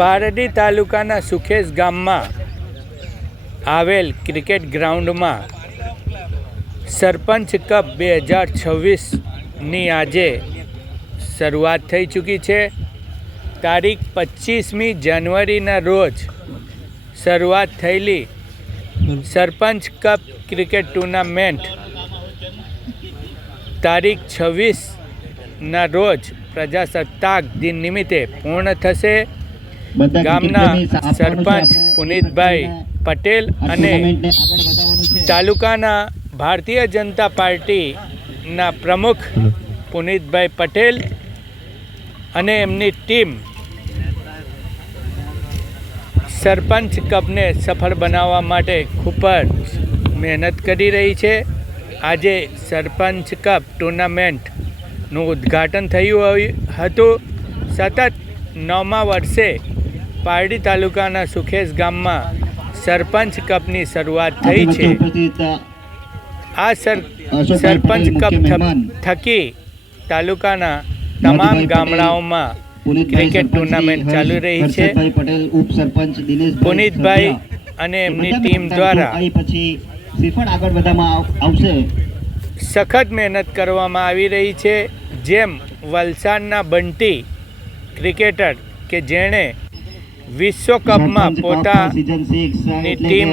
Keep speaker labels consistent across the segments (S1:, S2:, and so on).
S1: પારડી તાલુકાના સુખેશ ગામમાં આવેલ ક્રિકેટ ગ્રાઉન્ડમાં સરપંચ કપ બે હજાર છવ્વીસની આજે શરૂઆત થઈ ચૂકી છે. તારીખ પચીસમી જાન્યુઆરીના રોજ શરૂઆત થયેલી સરપંચ કપ ક્રિકેટ ટુર્નામેન્ટ તારીખ છવ્વીસના રોજ પ્રજાસત્તાક દિન નિમિત્તે પૂર્ણ થશે. ગામના સરપંચ પુનિતભાઈ પટેલ અને તાલુકાના ભારતીય જનતા પાર્ટીના પ્રમુખ પુનિતભાઈ પટેલ અને એમની ટીમ સરપંચ કપને સફળ બનાવવા માટે ખૂબ જ મહેનત કરી રહી છે. આજે સરપંચ કપ ટુર્નામેન્ટનું ઉદ્ઘાટન થયું હતું. સતત નવમા વર્ષે પારડી તાલુકાના સુખેશ ગામમાં સરપંચ કપની શરૂઆત થઈ છે. આ સર સરપંચ કપ થકી તાલુકાના તમામ ગામડાઓમાં ક્રિકેટ ટુર્નામેન્ટ ચાલુ રહી છે. પુનિતભાઈ અને એમની ટીમ દ્વારા સખત મહેનત કરવામાં આવી રહી છે. જેમ વલસાડના બંટી ક્રિકેટર કે જેણે વિશ્વકપમાં પોતાની ટીમ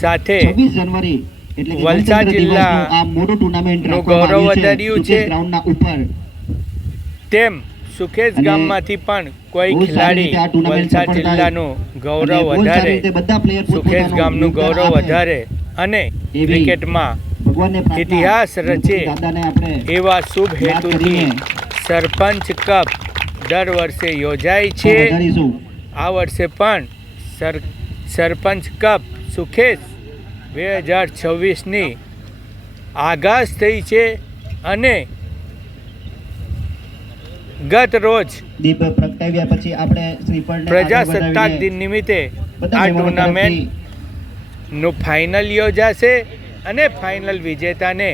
S1: સાથે
S2: 26 જાન્યુઆરી એટલે કે
S1: વલસાડ જિલ્લા નું ગૌરવ વધાર્યું છે. તેમ સુખેશ ગામમાંથી પણ કોઈ ખેલાડી વલસાડ જિલ્લાનું ગૌરવ વધારે. સુખેશ ગામનું ગૌરવ વધારે. અને ક્રિકેટમાં ઇતિહાસ રચે એવા શુભ હેતુથી સરપંચ કપ દર વર્ષે યોજાય છે. આ વર્ષે પણ સર સરપંચ કપ સુખેશ બે હજાર છવ્વીસની આગાશ થઈ છે અને ગત રોજ
S2: દીપ પ્રગટાવ્યા પછી આપણે
S1: પ્રજાસત્તાક દિન નિમિત્તે આ
S2: મહેમાનો
S1: ટુર્નામેન્ટનું ફાઇનલ યોજાશે અને ફાઇનલ વિજેતાને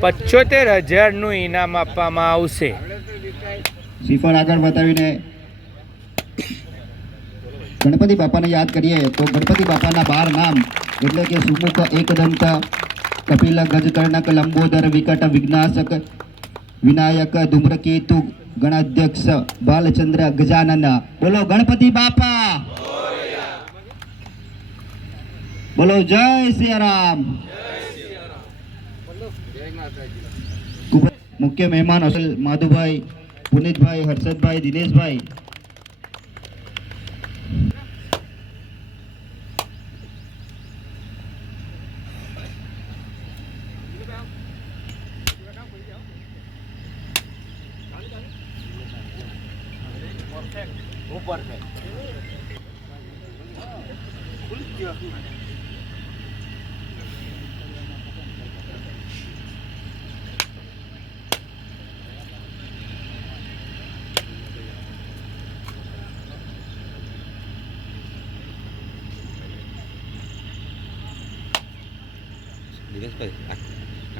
S1: પચોતેર હજારનું ઇનામ આપવામાં આવશે.
S2: શ્રીફળ આગળ વધાવીને ગણપતિ બાપાને યાદ કરીએ તો ગણપતિ બાપાના બાર નામ એટલે કે સુમુખ, એકદંત, કપિલ, ગજકર્ણક, લંબોદર, વિકટ, વિઘ્નાશક, વિનાયક, ધૂમ્રકેતુ, ગણાધ્યક્ષ, બાલચંદ્ર, ગજાનન. બોલો ગણપતિ બાપા. બોલો જય સિયારામ. મુખ્ય મહેમાન અસલ માધુભાઈ. પુનિતભાઈ હર્ષદભાઈ દિનેશભાઈ
S3: દિનેશભાઈ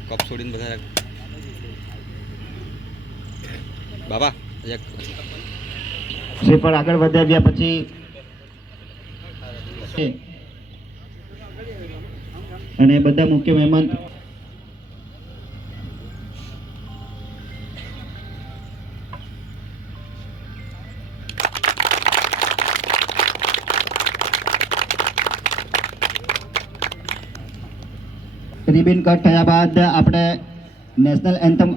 S3: કપ છોડીને બધા બાબા એક
S2: પણ આગળ વધ્યા ગયા પછી અને બધા મુખ્ય મહેમાન રિબિન કટ થયા બાદ આપણે નેશનલ એન્થમ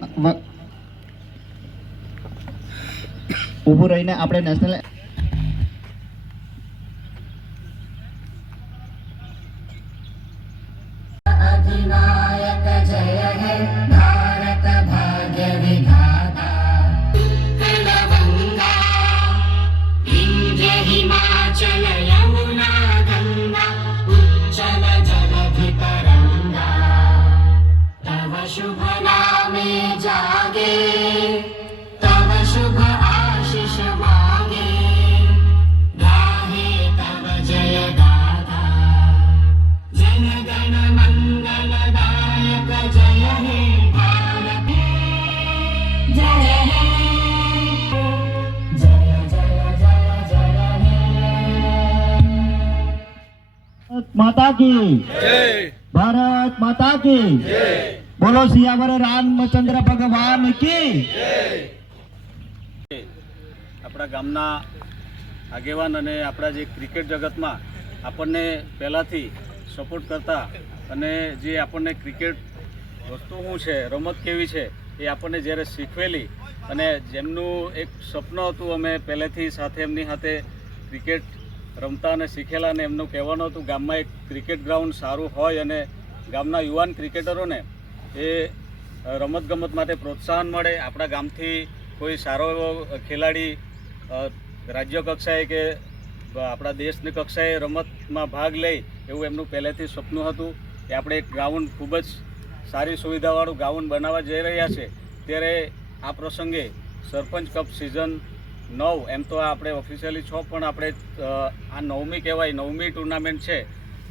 S2: ઊભું રહીને આપણે નેશનલ માતા કી. ભારત માતા કી. બોલો સિયાવર રામચંદ્ર ભગવાન કી.
S4: આપણા ગામના આગેવાન અને આપણા જે ક્રિકેટ જગતમાં આપણને પહેલાંથી સપોર્ટ કરતા અને જે આપણને ક્રિકેટ વસ્તુ શું છે રમત કેવી છે એ આપણને જ્યારે શીખવેલી અને જેમનું એક સપનું હતું અમે પહેલેથી સાથે એમની સાથે ક્રિકેટ રમતા અને શીખેલા અને એમનું કહેવાનું હતું, ગામમાં એક ક્રિકેટ ગ્રાઉન્ડ સારું હોય અને ગામના યુવાન ક્રિકેટરોને એ રમતગમત માટે પ્રોત્સાહન મળે. આપણા ગામથી કોઈ સારો એવો ખેલાડી રાજ્ય કક્ષાએ કે આપણા દેશની કક્ષાએ રમતમાં ભાગ લે એવું એમનું પહેલેથી સપનું હતું કે આપણે એક ગ્રાઉન્ડ ખૂબ જ સારી સુવિધાવાળું ગ્રાઉન્ડ બનાવવા જઈ રહ્યા છે. ત્યારે આ પ્રસંગે સરપંચ કપ સિઝન નવ, એમ તો આપણે ઓફિશિયલી છો, પણ આપણે આ નવમી કહેવાય, નવમી ટુર્નામેન્ટ છે.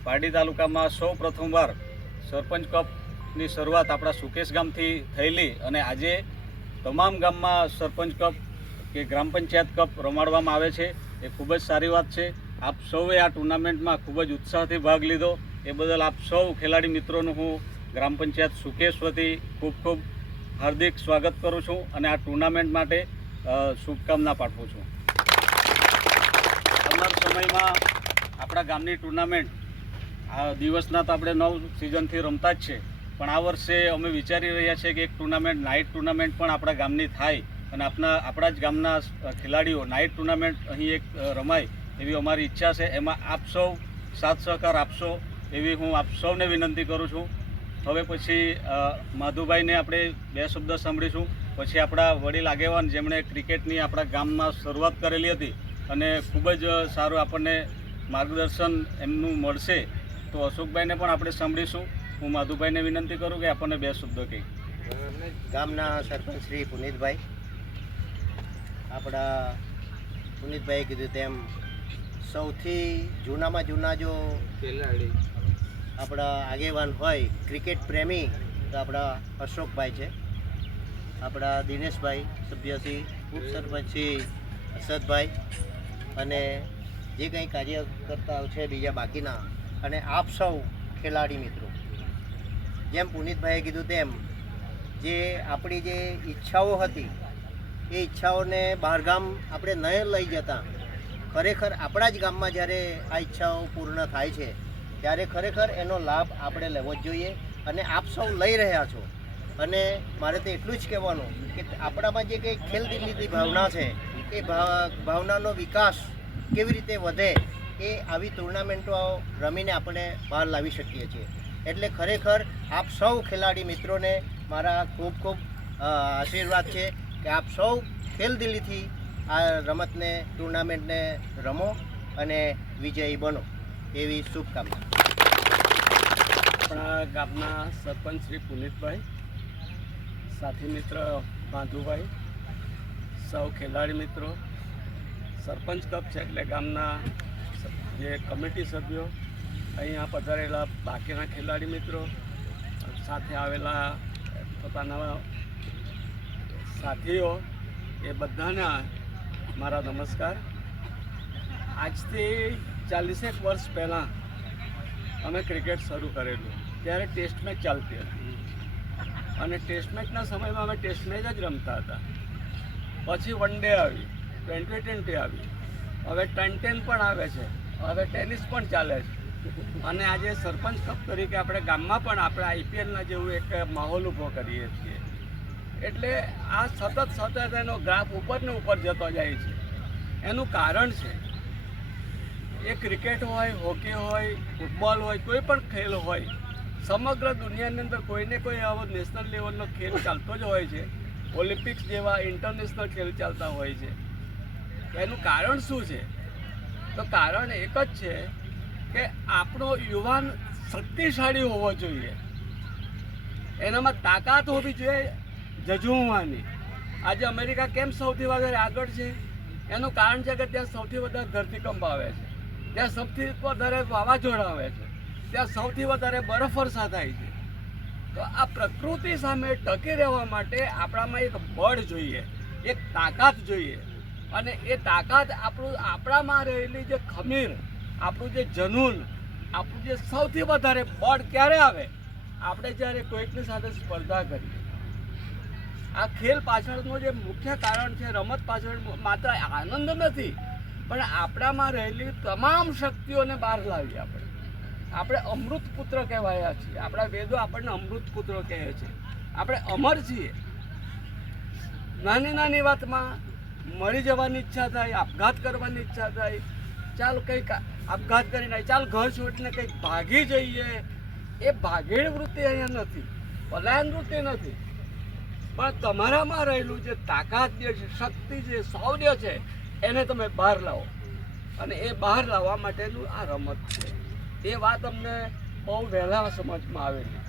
S4: પારડી તાલુકામાં સૌ પ્રથમવાર સરપંચ કપની શરૂઆત આપણા સુકેશ ગામથી થયેલી અને આજે તમામ ગામમાં સરપંચ કપ કે ગ્રામ પંચાયત કપ રમાડવામાં આવે છે. એ ખૂબ જ સારી વાત છે. આપ સૌએ આ ટુર્નામેન્ટમાં ખૂબ જ ઉત્સાહથી ભાગ લીધો. એ બદલ આપ સૌ ખેલાડી મિત્રોનું હું ગ્રામ પંચાયત સુકેશ વતી ખૂબ ખૂબ હાર્દિક સ્વાગત કરું છું અને આ ટુર્નામેન્ટ માટે શુભકામના પાઠવું છું. આવનાર સમયમાં આપણા ગામની ટુર્નામેન્ટ આ દિવસના તો આપણે નવ સિઝનથી રમતા જ છે. પણ આ વર્ષે અમે વિચારી રહ્યા છીએ કે એક ટુર્નામેન્ટ નાઇટ ટુર્નામેન્ટ પણ આપણા ગામની થાય અને આપના, આપણા જ ગામના ખેલાડીઓ નાઇટ ટુર્નામેન્ટ અહીં એક રમાય એવી અમારી ઈચ્છા છે. એમાં આપ સૌ સાથ સહકાર આપશો એવી હું આપ સૌને વિનંતી કરું છું. હવે પછી માધુભાઈને આપણે બે શબ્દ સાંભળીશું. પછી આપણા વડીલ આગેવાન જેમણે ક્રિકેટની આપણા ગામમાં શરૂઆત કરેલી હતી અને ખૂબ જ સારું આપણને માર્ગદર્શન એમનું મળશે તો અશોકભાઈને પણ આપણે સાંભળીશું. હું માધુભાઈને વિનંતી કરું કે આપણને બે શબ્દો કહી.
S5: ગામના સરપંચ શ્રી પુનિતભાઈ. આપણા પુનિતભાઈએ કીધું તેમ સૌથી જૂનામાં જૂના જો આપણા આગેવાન હોય ક્રિકેટ પ્રેમી તો આપણા અશોકભાઈ છે. આપણા દિનેશભાઈ સભ્યશ્રી ઉપસરપંચ શ્રી અસદભાઈ અને જે કંઈ કાર્યકર્તાઓ છે બીજા બાકીના અને આપ સૌ ખેલાડી મિત્રો. જેમ પુનિતભાઈએ કીધું તેમ, જે આપણી જે ઈચ્છાઓ હતી, એ ઈચ્છાઓને બહારગામ આપણે ન લઈ જતા, ખરેખર આપણા જ ગામમાં જ્યારે આ ઈચ્છાઓ પૂર્ણ થાય છે, ત્યારે ખરેખર એનો લાભ આપણે લેવો જ જોઈએ અને આપ સૌ લઈ રહ્યા છો. અને મારે તો એટલું જ કહેવાનું કે આપણામાં જે કંઈ ખેલ ખેલદિલીની ભાવના છે, એ ભાવનાનો વિકાસ કેવી રીતે વધે એ આવી ટુર્નામેન્ટો રમીને આપણે બહાર લાવી શકીએ છીએ. એટલે ખરેખર આપ સૌ ખેલાડી મિત્રોને મારા ખૂબ ખૂબ આશીર્વાદ છે કે આપ સૌ ખેલદિલીથી આ રમતને, ટુર્નામેન્ટને રમો અને વિજયી બનો એવી શુભકામના.
S4: આપણા ગામના સરપંચ શ્રી પુનિતભાઈ સાથી મિત્ર બાંધુભાઈ સૌ ખેલાડી મિત્રો, સરપંચ કપ છે એટલે ગામના જે કમિટી સભ્યો, અહીંયા પધારેલા બાકીના ખેલાડી મિત્રો, સાથે આવેલા પોતાના સાથીઓ, એ બધાના મારા નમસ્કાર. આજથી ચાલીસેક વર્ષ પહેલાં અમે ક્રિકેટ શરૂ કરેલું. ત્યારે ટેસ્ટ મેચ ચાલતી હતી. અને ટેસ્ટ મેચના સમયમાં અમે ટેસ્ટ મેચ જ રમતા હતા. પછી વન ડે આવી ટ્વેન્ટી ટ્વેન્ટી આવી. હવે ટેન ટેન પણ આવે છે. હવે ટેનિસ પણ ચાલે છે. અને આજે સરપંચ કપ તરીકે આપણે ગામમાં પણ આપણે આઈપીએલના જેવું એક માહોલ ઊભો કરીએ છીએ. એટલે આ સતત સતત એનો ગ્રાફ ઉપર ને ઉપર જતો જાય છે. એનું કારણ છે, એ ક્રિકેટ હોય હોકી હોય ફૂટબોલ હોય, કોઈ પણ ખેલ હોય સમગ્ર દુનિયાની અંદર કોઈને કોઈ આવો નેશનલ લેવલનો ખેલ ચાલતો જ હોય છે. ઓલિમ્પિક્સ જેવા ઇન્ટરનેશનલ ખેલ ચાલતા હોય છે. એનું કારણ શું છે? તો કારણ એક જ છે કે આપણો યુવાન શક્તિશાળી હોવો જોઈએ. એનામાં તાકાત હોવી જોઈએ જજુમવાની. આજે અમેરિકા કેમ સૌથી વધારે આગળ છે? એનું કારણ છે કે ત્યાં સૌથી વધારે ધરતીકંપ આવે છે. ત્યાં સૌથી વધારે વાવાઝોડા આવે છે. ત્યાં સૌથી વધારે બરફવર્ષા થાય છે. તો આ પ્રકૃતિ સામે ટકી રહેવા માટે આપણામાં એક બળ જોઈએ, એક તાકાત જોઈએ. અને એ તાકાત આપણું, આપણામાં રહેલી જે ખમીર, આપણું જે જનૂન, આપણું જે સૌથી વધારે બળ ક્યારે આવે? આપણે જ્યારે કોઈકની સાથે સ્પર્ધા કરીએ. આ ખેલ પાછળનું જે મુખ્ય કારણ છે, રમત પાછળ માત્ર આનંદ નથી, પણ આપણામાં રહેલી તમામ શક્તિઓને બહાર લાવી આપણે. આપણે અમૃત પુત્ર કહેવાયા છીએ. આપણા વેદો આપણને અમૃત પુત્ર કહે છે. આપણે અમર છીએ. નાની નાની વાતમાં મરી જવાની ઈચ્છા થાય, આપઘાત કરવાની ઈચ્છા થાય. ચાલ કંઈક આપઘાત કરી નાખી ચાલ ઘર છોડીને કંઈક ભાગી જઈએ. એ ભાગેડ વૃત્તિ અહીંયા નથી. પલાયન વૃત્તિ નથી. પણ તમારામાં રહેલું જે તાકાત જે છે, શક્તિ જે શૌર્ય છે, એને તમે બહાર લાવો. અને એ બહાર લાવવા માટેનું આ રમત છે. એ વાત અમને બહુ વહેલા સમજમાં આવેલી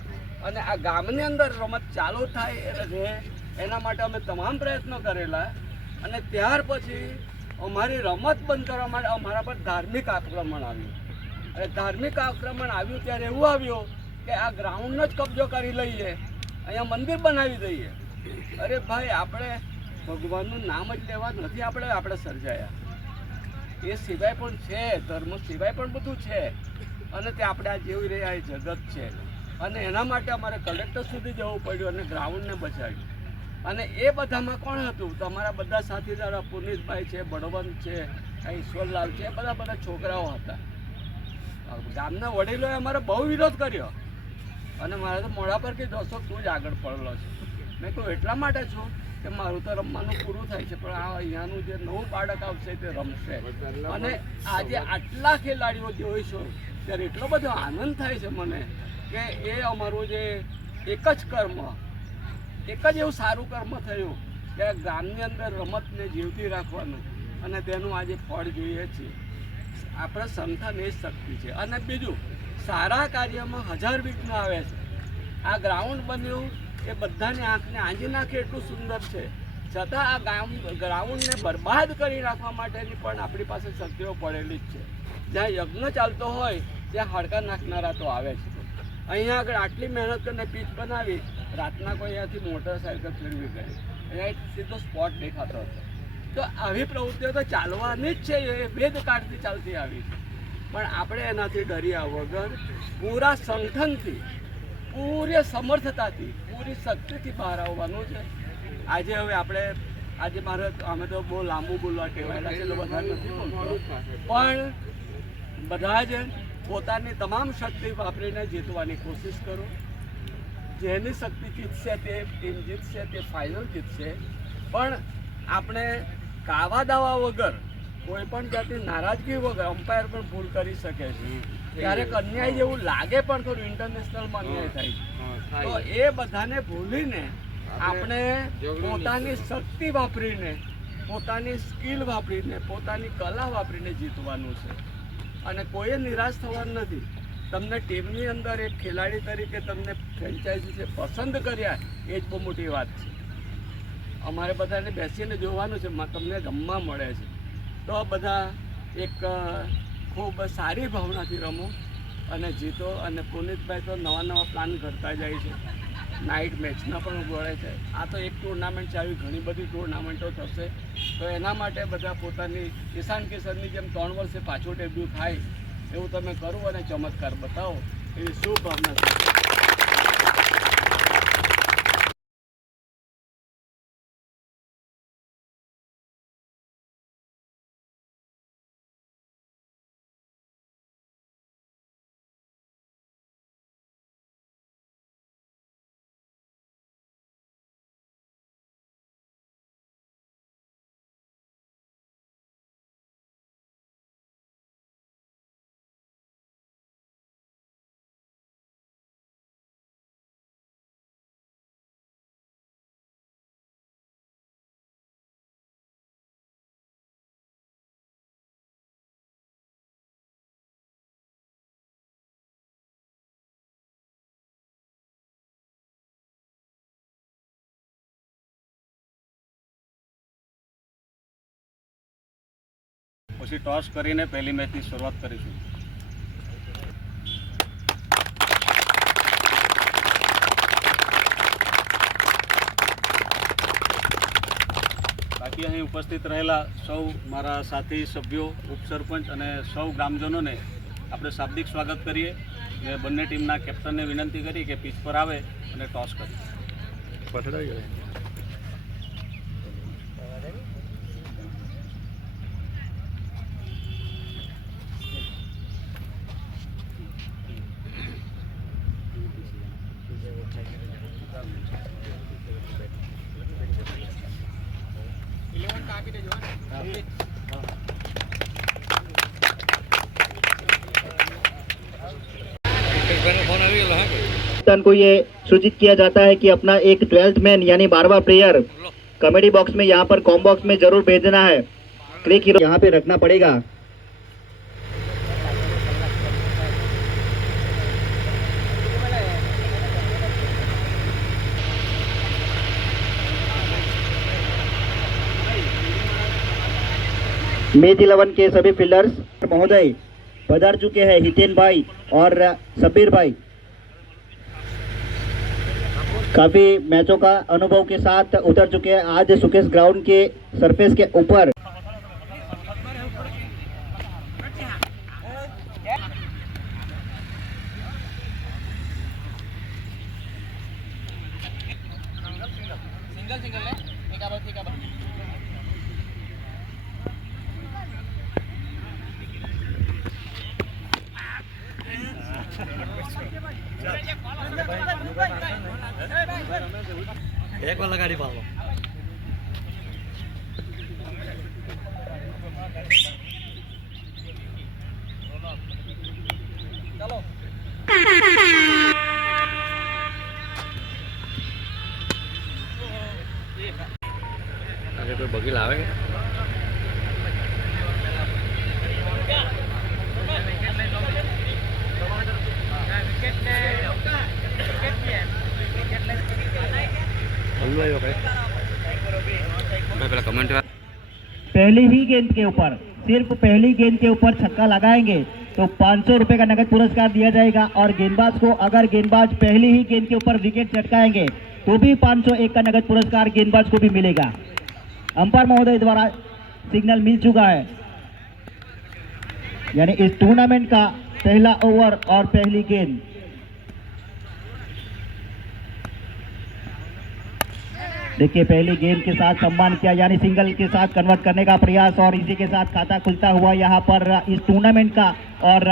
S4: અને આ ગામની અંદર રમત ચાલુ થાય એટલે એના માટે અમે તમામ પ્રયત્નો કરેલા. અને ત્યાર પછી અમારી રમત બંધ કરવા માટે અમારા પર ધાર્મિક આક્રમણ આવ્યું. અને ધાર્મિક આક્રમણ આવ્યું ત્યારે એવું આવ્યું કે આ ગ્રાઉન્ડનો જ કબજો કરી લઈએ. અહીંયા મંદિર બનાવી દઈએ. અરે ભાઈ, આપણે ભગવાનનું નામ જ લેવા નથી આપણે આપણે સર્જાયા. એ સિવાય પણ છે, ધર્મ સિવાય પણ બધું છે. અને તે આપણે આ જેવી રહ્યા એ જગત છે. અને એના માટે અમારે કલેક્ટર સુધી જવું પડ્યું અને ગ્રાઉન્ડને બચાવ્યું. અને એ બધામાં કોણ હતું? તમારા બધા સાથીદારો પુનિતભાઈ છે બળવંત છે ઈશ્વરલાલ છે બધા બધા છોકરાઓ હતા. ગામના વડીલોએ અમારે બહુ વિરોધ કર્યો. અને મારે તો મોડા પર કે દોસ્તો તું જ આગળ પડેલો છે. મેં કહું એટલા માટે છું કે મારું તો રમવાનું પૂરું થાય છે પણ આ અહીંયાનું જે નવું બાળક આવશે તે રમશે. અને આજે આટલા ખેલાડીઓ જોઈશું ત્યારે એટલો બધો આનંદ થાય છે મને કે એ અમારું જે એક જ કર્મ, એક જ એવું સારું કર્મ થયું કે ગામની અંદર રમતને જીવતી રાખવાનું અને તેનું આજે ફળ જોઈએ છીએ. આપણે સંથન એ શક્તિ છે. અને બીજું, સારા કાર્યમાં હજાર વિઘ્ન આવે છે. આ ગ્રાઉન્ડ બન્યું એ બધાની આંખને આંજી નાખે એટલું સુંદર છે. છતાં આ ગામ, ગ્રાઉન્ડને બરબાદ કરી રાખવા માટેની પણ આપણી પાસે શક્તિઓ પડેલી જ છે. જ્યાં યજ્ઞ ચાલતો હોય, ત્યાં હાડકા નાખનારા તો આવે છે. અહીંયા આગળ આટલી મહેનત કરીને પીચ બનાવી, રાતના કોઈ અહીંયાથી મોટરસાઇકલ ફેરવી ગઈ અહીંયા સીધો સ્પોટ દેખાતો હતો. તો આવી પ્રવૃત્તિઓ તો ચાલવાની જ છે, એ વેદ કાળથી ચાલતી આવી છે. પણ આપણે એનાથી ડર્યા વગર પૂરા સંગઠનથી, પૂરી સમર્થતાથી, પૂરી શક્તિથી બહાર આવવાનું છે. આજે હવે આપણે, આજે મારે, અમે તો બહુ લાંબુ બોલવા ટેવાયેલા છે વધારે નથી પણ બધા જ પોતાની તમામ શક્તિ વાપરીને જીતવાની કોશિશ કરો. જેની શક્તિ જીતશે તે ટીમ જીતશે તે ફાઇનલ જીતશે. પણ આપણે કાવા દાવા વગર કોઈ પણ જાતની નારાજગી વગર અમ્પાયર પણ ભૂલ કરી શકે છે. ક્યારેક અન્યાય જેવું લાગે પણ થોડું ઇન્ટરનેશનલમાં અન્યાય થાય. છે તો એ બધાને ભૂલીને આપણે પોતાની શક્તિ વાપરીને પોતાની સ્કિલ વાપરીને પોતાની કલા વાપરીને જીતવાનું છે. અને કોઈએ નિરાશ થવાનું નથી. તમને ટીમની અંદર એક ખેલાડી તરીકે તમને ફ્રેન્ચાઇઝી છે પસંદ કર્યા, એ જ બહુ મોટી વાત છે. અમારે બધાને બેસીને જોવાનું છે તમને ગમવા મળે છે. તો બધા એક ખૂબ સારી ભાવનાથી રમો અને જીતો અને પુનિતભાઈ તો નવા નવા પ્લાન કરતા જાય છે. નાઇટ મેચના પણ ગોળે છે. આ તો એક ટુર્નામેન્ટ છે, આવી ઘણી બધી ટુર્નામેન્ટો થશે. તો એના માટે બધા પોતાની ઈશાન કિશનની જેમ ત્રણ વર્ષે પાછું ડેબ્યુ થાય એવું તમે કરો અને ચમત્કાર બતાવો. એવી શુભ ભાવના છે.
S6: પછી ટોસ કરીને પહેલી મેચની શરૂઆત કરીશું. બાકી અહીં ઉપસ્થિત રહેલા સૌ મારા સાથી, સભ્યો, ઉપસરપંચ અને સૌ ગ્રામજનોને આપણે શાબ્દિક સ્વાગત કરીએ. અને બંને ટીમના કેપ્ટનને વિનંતી કરી કે પીચ પર આવે અને ટોસ કરી
S2: को ये सूचित किया जाता है कि अपना एक ट्वेल्थ मैन यानी बारवा प्लेयर कमेडी बॉक्स में यहाँ पर कॉम बॉक्स में ज़रूर भेजना है। क्लिक हीरो यहाँ पे रखना पड़ेगा। मेज इलेवन के सभी फील्डर्स महोदय, पधार चुके हैं हितेन भाई और सबीर भाई। काफी मैचों का अनुभव के साथ उतर चुके हैं आज सुकेश ग्राउंड के सरफेस के ऊपर
S3: આજે કોઈ બગીલ આવે કે ભાઈ પેલા કમેન્ટ
S2: पहली ही गेंद के ऊपर सिर्फ पहली गेंद के ऊपर छक्का लगाएंगे तो पाँच सौ रुपये का नगद पुरस्कार दिया जाएगा और गेंदबाज को अगर गेंदबाज पहली ही गेंद के ऊपर विकेट चटकाएंगे तो भी पाँच सौ एक का नगद पुरस्कार गेंदबाज को भी मिलेगा अंपायर महोदय द्वारा सिग्नल मिल चुका है। यानी इस टूर्नामेंट का पहला ओवर और पहली गेंद। देखिए, पहली गेंद के साथ सम्मान किया, यानी सिंगल के साथ कन्वर्ट करने का प्रयास और इसी के साथ खाता खुलता हुआ यहाँ पर इस टूर्नामेंट का और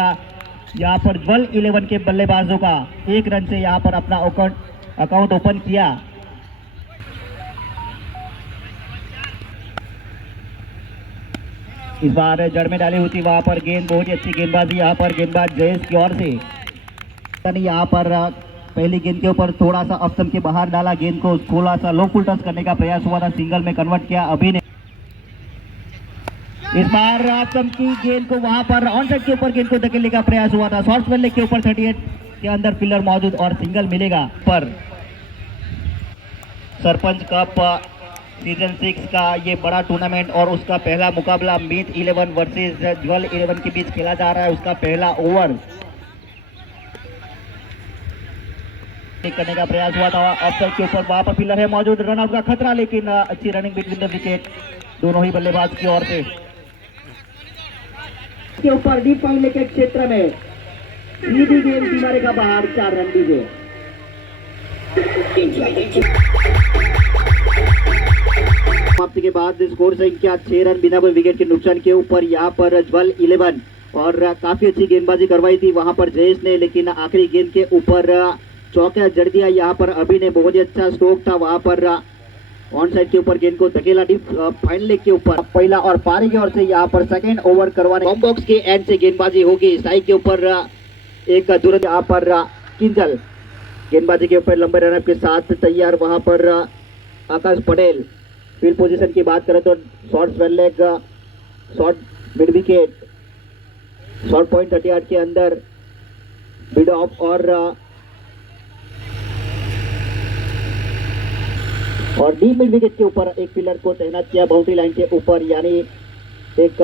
S2: यहाँ पर ज्वल इलेवन के बल्लेबाजों का एक रन से यहाँ पर अपना अकाउंट अकाउंट ओपन किया। इस बार जड़ में डाली हुई थी वहाँ पर गेंद, बहुत ही अच्छी गेंदबाजी, यहाँ पर गेंदबाज जयेश की ओर से। यहाँ पर पहली गेंद के ऊपर थोड़ा सा अफसम के बाहर डाला, गेंद को थोड़ा सा लो फुल टच करने का प्रयास हुआ था, सिंगल में कन्वर्ट किया, अभी ने। इस बार अफसम की गेंद को वहाँ पर ऑन साइड के ऊपर गेंद को धकेलने का प्रयास हुआ था शॉर्ट लेग के ऊपर 38 के अंदर फिल्डर मौजूद और सिंगल मिलेगा पर। सरपंच कप सीज़न सिक्स का ये बड़ा टूर्नामेंट और उसका पहला मुकाबला Meet eleven versus Jwal eleven के बीच खेला जा रहा है। उसका पहला ओवर करने का प्रयास हुआ था। ऑफसाइड के ऊपर वहाँ पर फिलर है, मौजूद रनआउट का खतरा, लेकिन अच्छी रनिंग बिटवीन द विकेट दोनों ही बल्लेबाज की ओर से। के ऊपर डीप पाउंड के क्षेत्र में सीधी गेंद किनारे का बाहर, चार रन दीजिए। बाद स्कोर संख्या छह रन बिना कोई विकेट के नुकसान के ऊपर यहाँ पर ज्वल इलेवन और काफ़ी अच्छी गेंदबाजी करवाई थी वहाँ पर जयेश ने, लेकिन आखिरी गेंद के ऊपर, चौका जड़ दिया यहाँ पर अभी ने, बहुत ही अच्छा स्ट्रोक था वहाँ पर ऑन साइड के ऊपर गेंद को धकेला डीप फाइन लेग के ऊपर। पहला और पारी की ओर से यहाँ पर सेकंड ओवर करवाने बॉक्स के एंड से गेंदबाजी होगी। साइड के ऊपर, एक दूर यहाँ पर किंजल गेंदबाजी के ऊपर लंबे रनअप के साथ तैयार वहाँ पर, आकाश पटेल। फ़ील्ड पोजीशन की बात करें तो short square leg short mid wicket short point thirty आठ के अंदर मिड ऑफ़ और और डी मिड विकेट के ऊपर एक फिलर को तैनात किया बाउंड्री लाइन के ऊपर, यानी एक,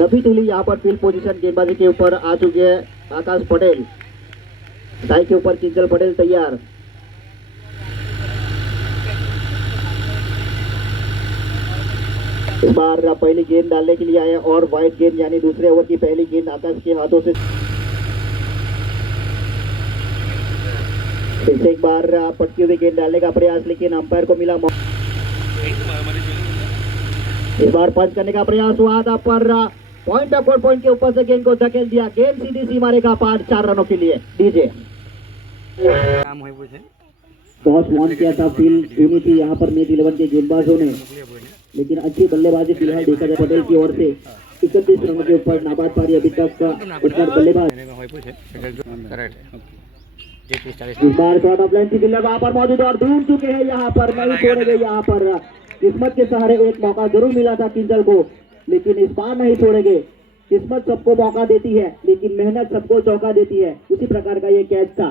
S2: नबी तुली यहाँ पर फ़ील्ड पोजीशन गेंदबाजी के ऊपर आ चुके हैं आकाश पटेल। साई के ऊपर किंजल पटेल तैयार। इस बार पहली गेंद डालने के लिए आए और वाइड गेंद यानी दूसरे ओवर की पहली गेंद आकाश के हाथों से। फिर से एक बार पटकी हुई गेंद डालने का प्रयास लेकिन अंपायर को मिला इस बार पंच करने का प्रयास हुआ था पर पॉइंट ऑफ़ फोर पॉइंट के ऊपर से गेंद को धकेल दिया। गेंद सीधी सी मारे का पाँच चार रनों के लिए। डीजे। बहुत वॉन्ट किया था फ़ील्ड यूनिटी यहाँ पर मेज इलेवन के गेंदबाजों ने। लेकिन अच्छी बल्लेबाजी फ़िलहाल देखा जाए पटेल की ओर से। इकतीस रनों के ऊपर नाबाद पारी अभी तक
S3: का उठकर बल्लेबाज।
S2: इस बार शॉट ऑफ़ लाइन की गिल्ला वहाँ पर मौजूद और ढूंढ चुके हैं यहाँ पर नहीं छोड़े गए यहाँ पर। किस्मत के सहारे एक मौका ज़रूर मिला था किंजल को, लेकिन इस बार नहीं छोड़े गए किस्मत सबको मौका देती है, लेकिन मेहनत सबको चौका देती है। उसी प्रकार का ये कैच था।